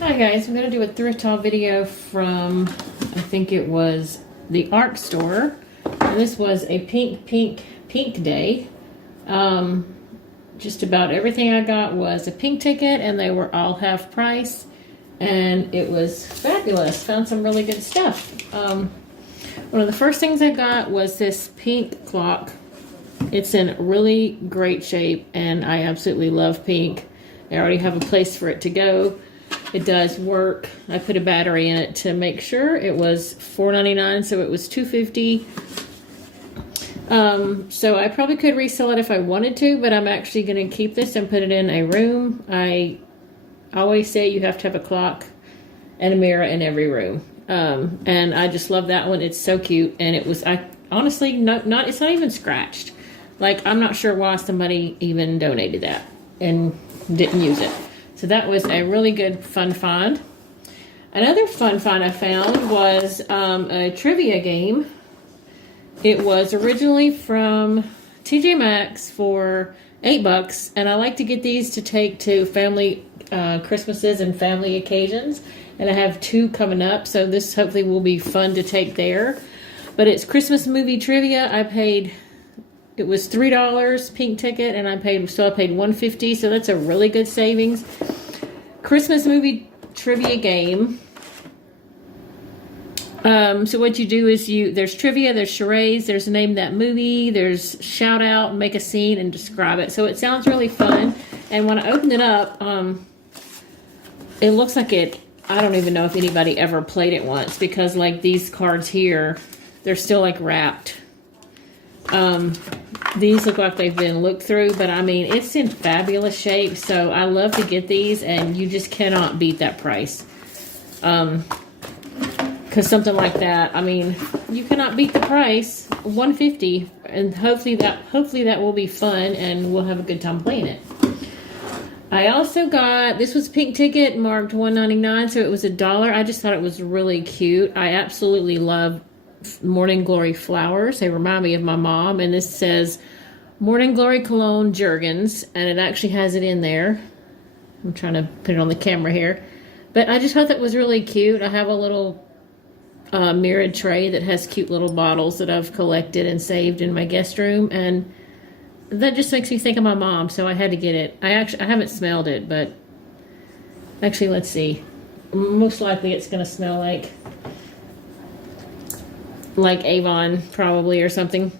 Hi guys, I'm going to do a thrift haul video from, I think it was the ARC store. And this was a pink day. Just about everything I got was a pink ticket and they were all half price. And it was fabulous. Found some really good stuff. One of the first things I got was this pink clock. It's in really great shape and I absolutely love pink. I already have a place for it to go. It does work. I put a battery in it to make sure. It was $4.99, so it was $2.50. So I probably could resell it if I wanted to, but I'm actually going to keep this and put it in a room. I always say you have to have a clock and a mirror in every room. And I just love that one. It's so cute, and it was, I honestly, it's not even scratched. Like, I'm not sure why somebody even donated that and didn't use it. So that was a really good fun find. Another fun find I found was a trivia game. It was originally from TJ Maxx for $8, and I like to get these to take to family Christmases and family occasions. And I have 2 coming up, so this hopefully will be fun to take there. But it's Christmas movie trivia. It was $3 pink ticket, and I paid $150, so that's a really good savings. Christmas movie trivia game. So what you do is there's trivia, there's charades, there's name that movie, there's shout out, make a scene, and describe it. So it sounds really fun. And when I opened it up, it looks like I don't even know if anybody ever played it once, because like these cards here, they're still like wrapped. These look like they've been looked through, but I mean, it's in fabulous shape. So I love to get these, and you just cannot beat that price. Because something like that, I mean, you cannot beat the price, $150, and hopefully that will be fun, and we'll have a good time playing it. I also got, this was pink ticket marked $1.99, so it was $1. I just thought it was really cute. I absolutely love Morning Glory flowers. They remind me of my mom, and this says Morning Glory Cologne Jergens, and it actually has it in there. I'm trying to put it on the camera here, but I just thought that was really cute. I have a little mirrored tray that has cute little bottles that I've collected and saved in my guest room, and that just makes me think of my mom, so I had to get it. I haven't smelled it, but actually, let's see. Most likely it's going to smell like Avon, probably, or something.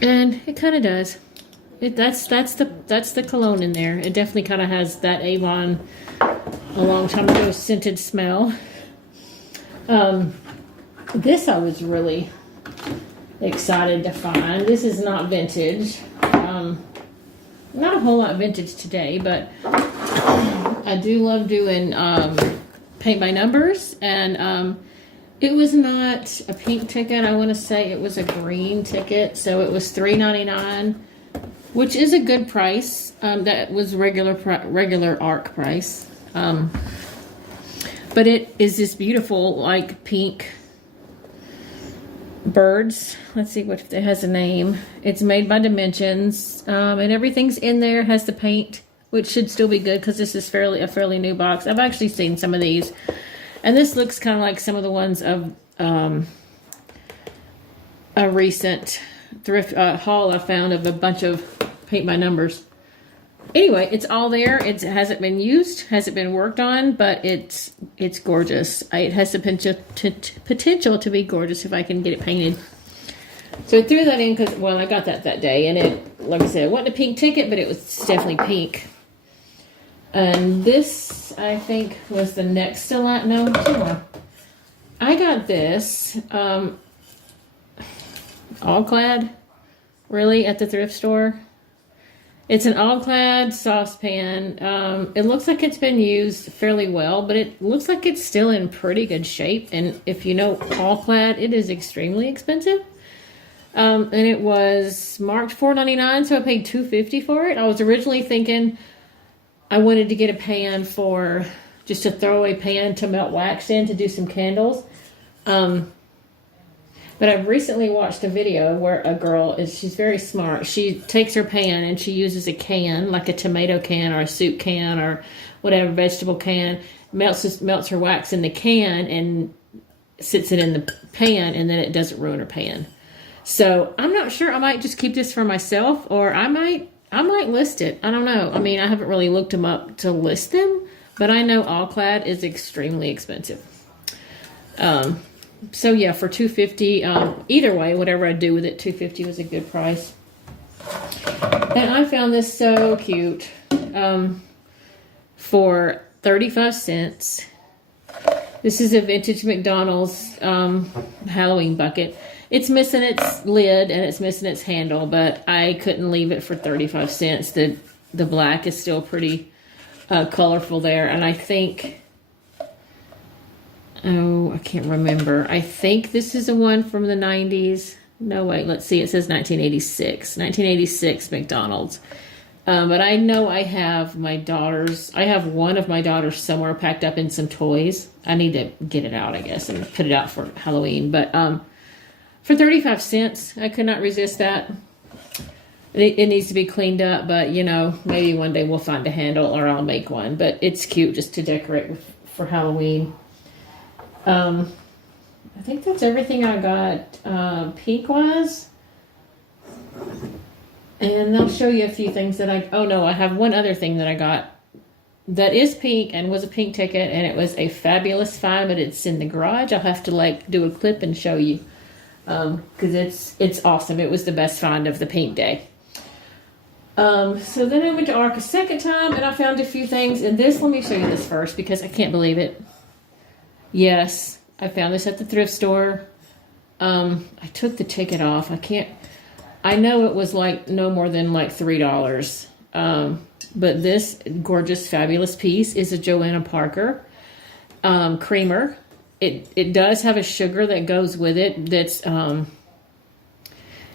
And it kind of does. That's the cologne in there. It definitely kind of has that Avon a long time ago scented smell. This I was really excited to find. This is not vintage. Not a whole lot vintage today, but I do love doing paint by numbers, and it was not a pink ticket. I want to say it was a green ticket, so it was $3.99, which is a good price. That was regular ARC price. But it is this beautiful, like, pink birds. Let's see if it has a name. It's made by Dimensions, and everything's in there. Has the paint, which should still be good because this is a fairly new box. I've actually seen some of these. And this looks kind of like some of the ones of a recent thrift haul I found of a bunch of paint by numbers. Anyway, it's all there. It hasn't been used, hasn't been worked on, but it's gorgeous. It has the potential to be gorgeous if I can get it painted. So I threw that in because, well, I got that day, and it, like I said, it wasn't a pink ticket, but it was definitely pink. And this, I think, was the next to last. No, 2 more. I got this all-clad, really, at the thrift store. It's an all-clad saucepan. It looks like it's been used fairly well, but it looks like it's still in pretty good shape. And if you know all-clad, it is extremely expensive. And it was marked $4.99, so I paid $2.50 for it. I was originally thinking I wanted to get a pan for just a throwaway pan to melt wax in to do some candles. But But I've recently watched a video where a girl she's very smart. She takes her pan and she uses a can, like a tomato can or a soup can or whatever, vegetable can, melts her wax in the can and sits it in the pan, and then it doesn't ruin her pan. So I'm not sure. I might just keep this for myself, or I might list it. I don't know. I mean, I haven't really looked them up to list them, but I know All-Clad is extremely expensive. So yeah, for $2.50, either way, whatever I do with it, $2.50 was a good price. And I found this so cute, for 35 cents. This is a vintage McDonald's, Halloween bucket. It's missing its lid and it's missing its handle, but I couldn't leave it for 35 cents. The black is still pretty, colorful there. And I think, I can't remember. I think this is a one from the 90s. No, wait, let's see. It says 1986. 1986 McDonald's. But I know I have one of my daughters somewhere packed up in some toys. I need to get it out, I guess, and put it out for Halloween. But for 35 cents, I could not resist that. It needs to be cleaned up, but, maybe one day we'll find a handle or I'll make one. But it's cute just to decorate for Halloween. I think that's everything I got pink-wise. And I'll show you a few things that I have one other thing that I got that is pink and was a pink ticket, and it was a fabulous find, but it's in the garage. I'll have to do a clip and show you, because it's awesome. It was the best find of the pink day. So then I went to ARC a second time and I found a few things, and let me show you this first because I can't believe it. Yes, I found this at the thrift store. I took the ticket off. I know it was no more than $3. But this gorgeous, fabulous piece is a Joanna Parker creamer. It does have a sugar that goes with it. That's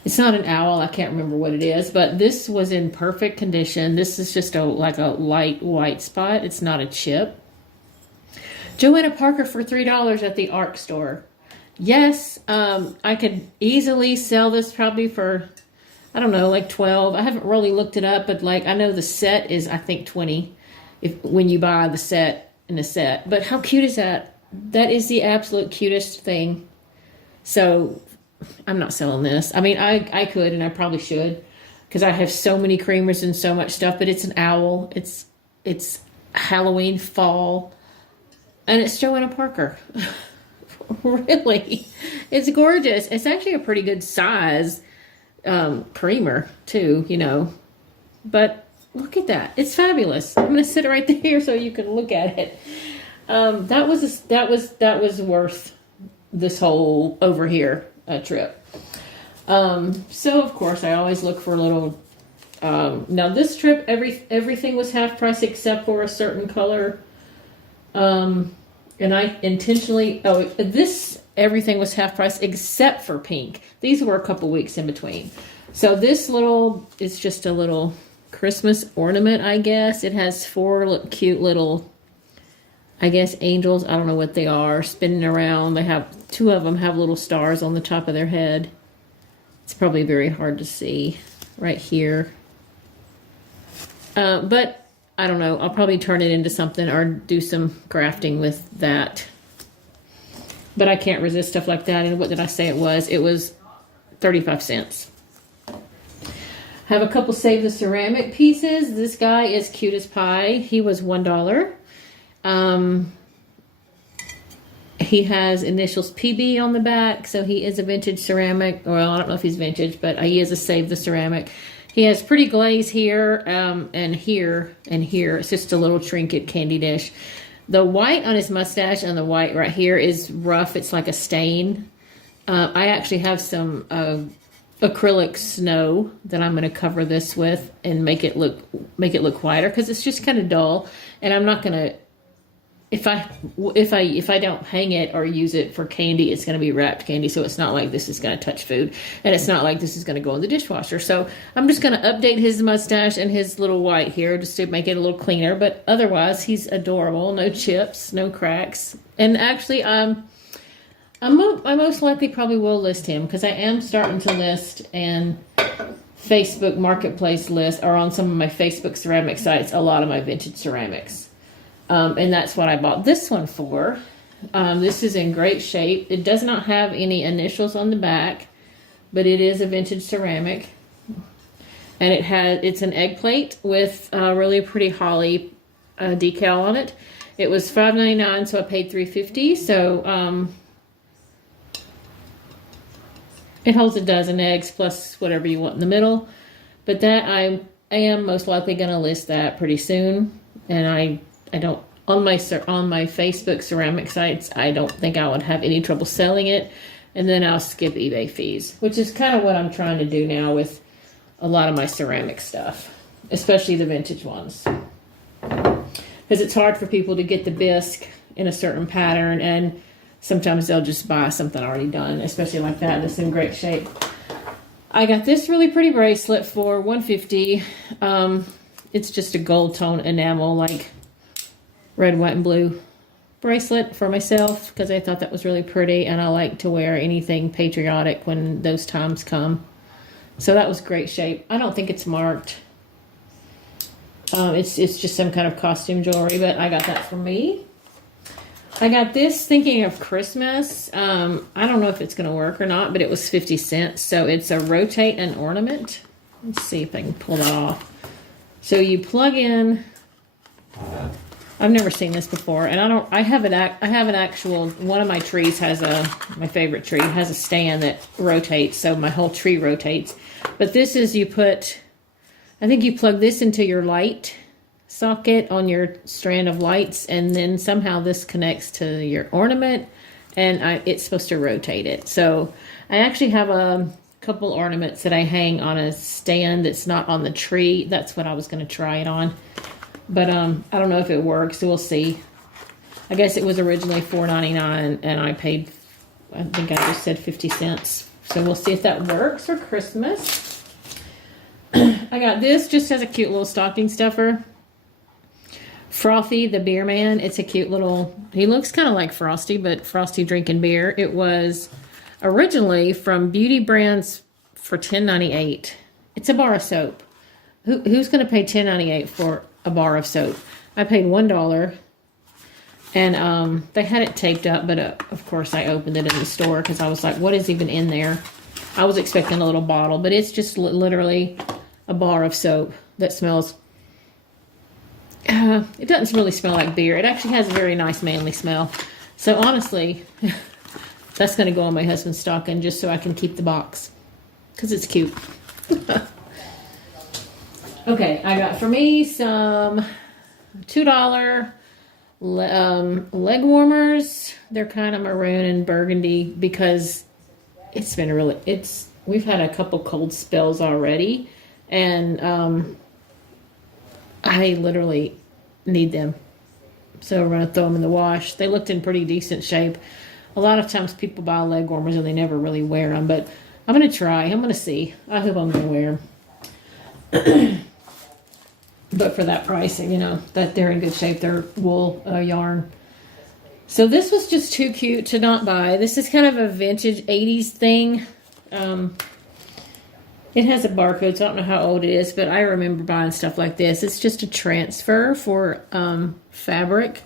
it's not an owl. I can't remember what it is, but this was in perfect condition. This is just a light white spot. It's not a chip. Joanna Parker for $3 at the ARC store. Yes, I could easily sell this probably for, I don't know, $12. I haven't really looked it up, but I know the set is, I think, $20 when you buy the set in a set. But how cute is that? That is the absolute cutest thing. So I'm not selling this. I mean, I could, and I probably should, because I have so many creamers and so much stuff. But it's an owl. It's Halloween, fall, and it's Joanna Parker. Really, it's gorgeous. It's actually a pretty good size creamer too, but look at that. It's fabulous. I'm going to sit it right there so you can look at it. That was worth this whole over here trip. So of course I always look for a little, now this trip, everything was half price except for a certain color. And I intentionally, everything was half price except for pink. These were a couple weeks in between. So this it's just a little Christmas ornament, I guess. It has 4 cute little, I guess, angels. I don't know what they are, spinning around. 2 of them have little stars on the top of their head. It's probably very hard to see right here. But I don't know. I'll probably turn it into something or do some crafting with that. But I can't resist stuff like that. And what did I say it was? It was 35 cents. Have a couple Save the Ceramic pieces. This guy is cute as pie. He was $1. He has initials PB on the back, so he is a vintage ceramic. Well, I don't know if he's vintage, but he is a Save the Ceramic. He has pretty glaze here, and here, and here. It's just a little trinket candy dish. The white on his mustache and the white right here is rough. It's like a stain. I actually have some acrylic snow that I'm going to cover this with and make it look whiter, because it's just kind of dull. And I'm not going to, if I don't hang it or use it for candy, it's going to be wrapped candy, so it's not like this is going to touch food, and it's not like this is going to go in the dishwasher. So I'm just going to update his mustache and his little white here just to make it a little cleaner, but otherwise he's adorable. No chips, no cracks. And actually I most likely probably will list him because I am starting to list and Facebook Marketplace list, or on some of my Facebook ceramic sites, a lot of my vintage ceramics. And that's what I bought this one for. This is in great shape. It does not have any initials on the back, but it is a vintage ceramic. And it's an egg plate with really pretty holly decal on it. It was $5.99, so I paid $3.50. So it holds a dozen eggs plus whatever you want in the middle. But that I am most likely going to list that pretty soon. And I don't on my Facebook ceramic sites. I don't think I would have any trouble selling it. And then I'll skip eBay fees, which is kind of what I'm trying to do now with a lot of my ceramic stuff, especially the vintage ones. Because it's hard for people to get the bisque in a certain pattern, and sometimes they'll just buy something already done, especially like that. That's in great shape. I got this really pretty bracelet for $150. It's just a gold tone enamel, like red, white, and blue bracelet for myself because I thought that was really pretty, and I like to wear anything patriotic when those times come. So that was great shape. I don't think it's marked. It's just some kind of costume jewelry, but I got that for me. I got this thinking of Christmas. I don't know if it's going to work or not, but it was 50 cents. So it's a rotate and ornament. Let's see if I can pull that off. So you plug in. I've never seen this before, and I have an actual, one of my trees has my favorite tree has a stand that rotates, so my whole tree rotates. But this is, I think you plug this into your light socket on your strand of lights, and then somehow this connects to your ornament, and it's supposed to rotate it. So I actually have a couple ornaments that I hang on a stand that's not on the tree. That's what I was going to try it on. But I don't know if it works, so we'll see. I guess it was originally $4.99, and I paid, I think I just said 50 cents. So we'll see if that works for Christmas. I got this just as a cute little stocking stuffer. Frothy, the beer man. It's a cute little, he looks kind of like Frosty, but Frosty drinking beer. It was originally from Beauty Brands for $10.98. It's a bar of soap. Who's going to pay $10.98 for a bar of soap? I paid $1, and they had it taped up, but of course I opened it in the store because I was like, what is even in there? I was expecting a little bottle, but it's just literally a bar of soap that smells, it doesn't really smell like beer. It actually has a very nice manly smell. So honestly, that's going to go on my husband's stocking just so I can keep the box because it's cute. Okay, I got for me some $2 leg warmers. They're kind of maroon and burgundy because it's been we've had a couple cold spells already, and I literally need them. So we're going to throw them in the wash. They looked in pretty decent shape. A lot of times people buy leg warmers and they never really wear them, but I'm going to try. I'm going to see. I hope I'm going to wear them. But for that price, you know, that they're in good shape. They're wool yarn. So this was just too cute to not buy. This is kind of a vintage 80s thing. It has a barcode, so I don't know how old it is, but I remember buying stuff like this. It's just a transfer for fabric.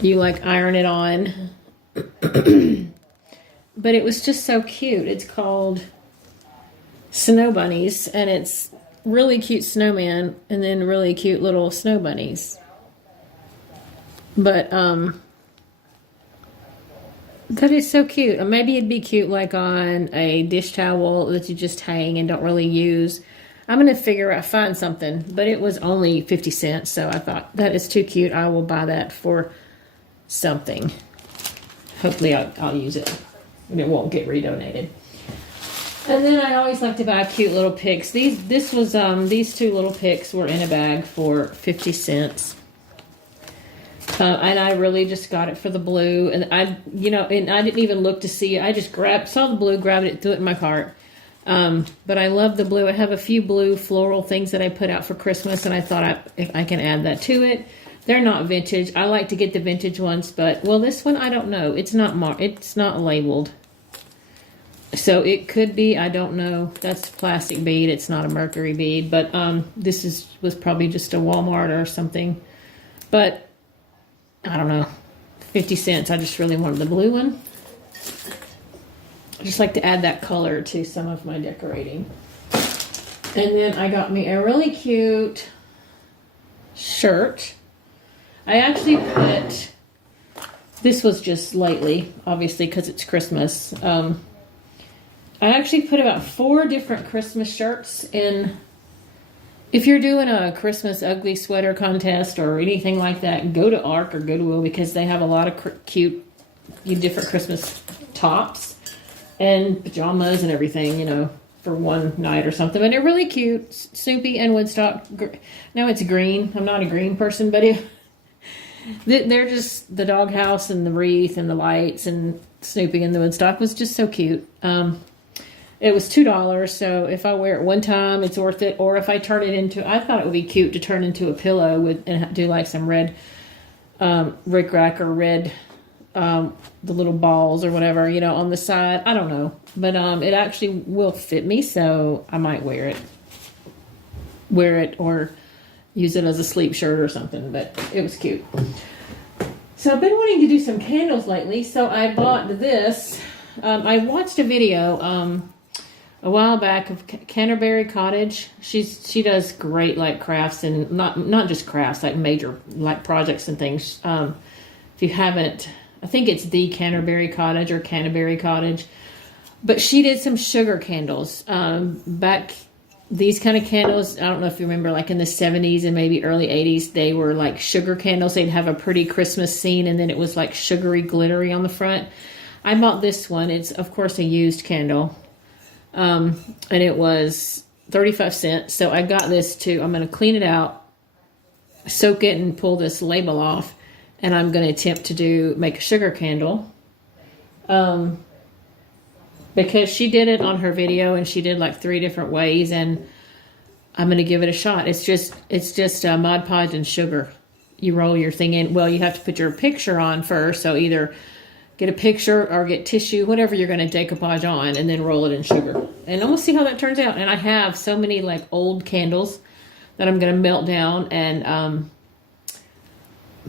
You like iron it on. But it was just so cute. It's called Snow Bunnies, and it's really cute snowman and then really cute little snow bunnies. But that is so cute. Maybe it'd be cute like on a dish towel that you just hang and don't really use. I'm going to find something, but it was only 50 cents, so I thought that is too cute. I will buy that for something. Hopefully I'll use it and it won't get redonated. And then I always like to buy cute little picks. These two little picks were in a bag for 50 cents. And I really just got it for the blue. And I didn't even look to see. I just saw the blue, grabbed it, threw it in my cart. But I love the blue. I have a few blue floral things that I put out for Christmas, and I thought I can add that to it. They're not vintage. I like to get the vintage ones, but, well, this one, I don't know. It's not labeled. So it could be, I don't know. That's plastic bead. It's not a mercury bead, but this was probably just a Walmart or something. But I don't know, 50 cents. I just really wanted the blue one. I just like to add that color to some of my decorating. And then I got me a really cute shirt. I actually put, this was just lately, obviously, because it's Christmas. I actually put about 4 different Christmas shirts in. If you're doing a Christmas ugly sweater contest or anything like that, go to ARC or Goodwill, because they have a lot of cute, different Christmas tops and pajamas and everything, for one night or something. But they're really cute. Snoopy and Woodstock. Now it's green. I'm not a green person, but they're just the doghouse and the wreath and the lights, and Snoopy and the Woodstock was just so cute. It was $2, so if I wear it one time, it's worth it. Or if I turn it into, I thought it would be cute to turn into a pillow and do like some red rickrack or red, the little balls or whatever, on the side. I don't know. But it actually will fit me, so I might wear it or use it as a sleep shirt or something. But it was cute. So I've been wanting to do some candles lately, so I bought this. I watched a video a while back of Canterbury Cottage. She does great like crafts, and not just crafts, like major like projects and things. If you haven't, I think it's the Canterbury Cottage or Canterbury Cottage. But she did some sugar candles. Back, these kind of candles, I don't know if you remember, like in the 70s and maybe early 80s, they were like sugar candles. They'd have a pretty Christmas scene, and then it was like sugary, glittery on the front. I bought this one. It's, of course, a used candle. And it was 35 cents. So I got this too. I'm going to clean it out, soak it, and pull this label off. And I'm going to attempt to make a sugar candle. Because she did it on her video, and she did like 3 different ways, and I'm going to give it a shot. It's just Mod Podge and sugar. You roll your thing in. Well, you have to put your picture on first. So either get a picture or get tissue, whatever you're going to decoupage on, and then roll it in sugar. And I'm going to see how that turns out. And I have so many like old candles that I'm going to melt down and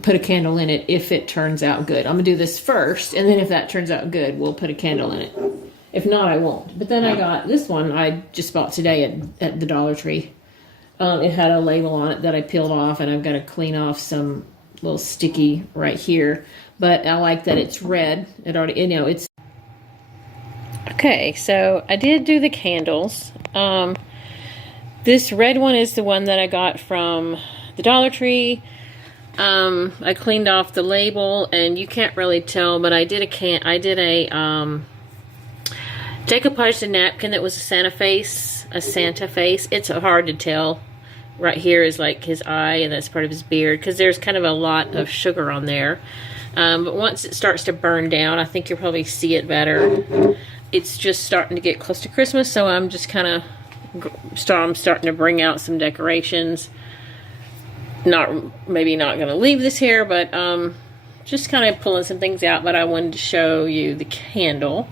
put a candle in it if it turns out good. I'm going to do this first, and then if that turns out good, we'll put a candle in it. If not, I won't. But then I got this one I just bought today at the Dollar Tree. It had a label on it that I peeled off, and I've got to clean off some little sticky right here. But I like that it's red. It already, it's... Okay, so I did do the candles. This red one is the one that I got from the Dollar Tree. I cleaned off the label, and you can't really tell, but I did a decoupaged a napkin that was a Santa face. It's hard to tell. Right here is like his eye, and that's part of his beard, because there's kind of a lot of sugar on there. But once it starts to burn down, I think you'll probably see it better. It's just starting to get close to Christmas, so I'm just kind of I'm starting to bring out some decorations. Maybe not going to leave this here, but just kind of pulling some things out. But I wanted to show you the candle.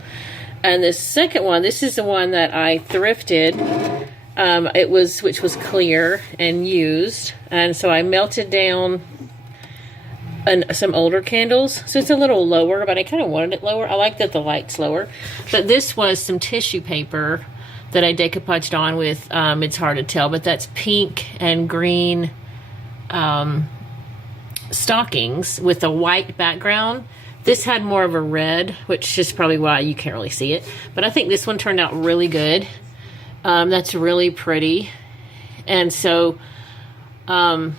And the second one, this is the one that I thrifted. Which was clear and used, and so I melted down some older candles. So it's a little lower, but I kind of wanted it lower. I like that the light's lower. But this was some tissue paper that I decoupaged on with. It's hard to tell, but that's pink and green stockings with a white background. This had more of a red, which is probably why you can't really see it. But I think this one turned out really good. That's really pretty. And so I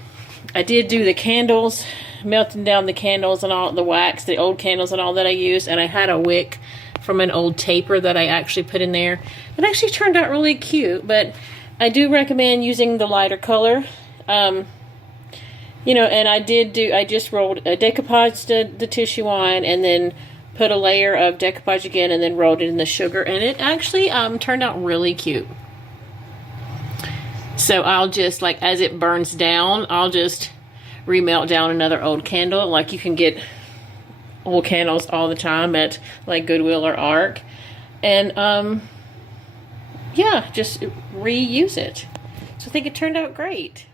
did do the candles, melting down the candles and all the wax, the old candles and all that I used. And I had a wick from an old taper that I actually put in there. It actually turned out really cute, but I do recommend using the lighter color. And I just decoupaged the tissue on, and then put a layer of decoupage again, and then rolled it in the sugar, and it actually turned out really cute. So I'll just, like, as it burns down, I'll just remelt down another old candle. Like you can get old candles all the time at like Goodwill or Ark. And yeah, just reuse it. So I think it turned out great.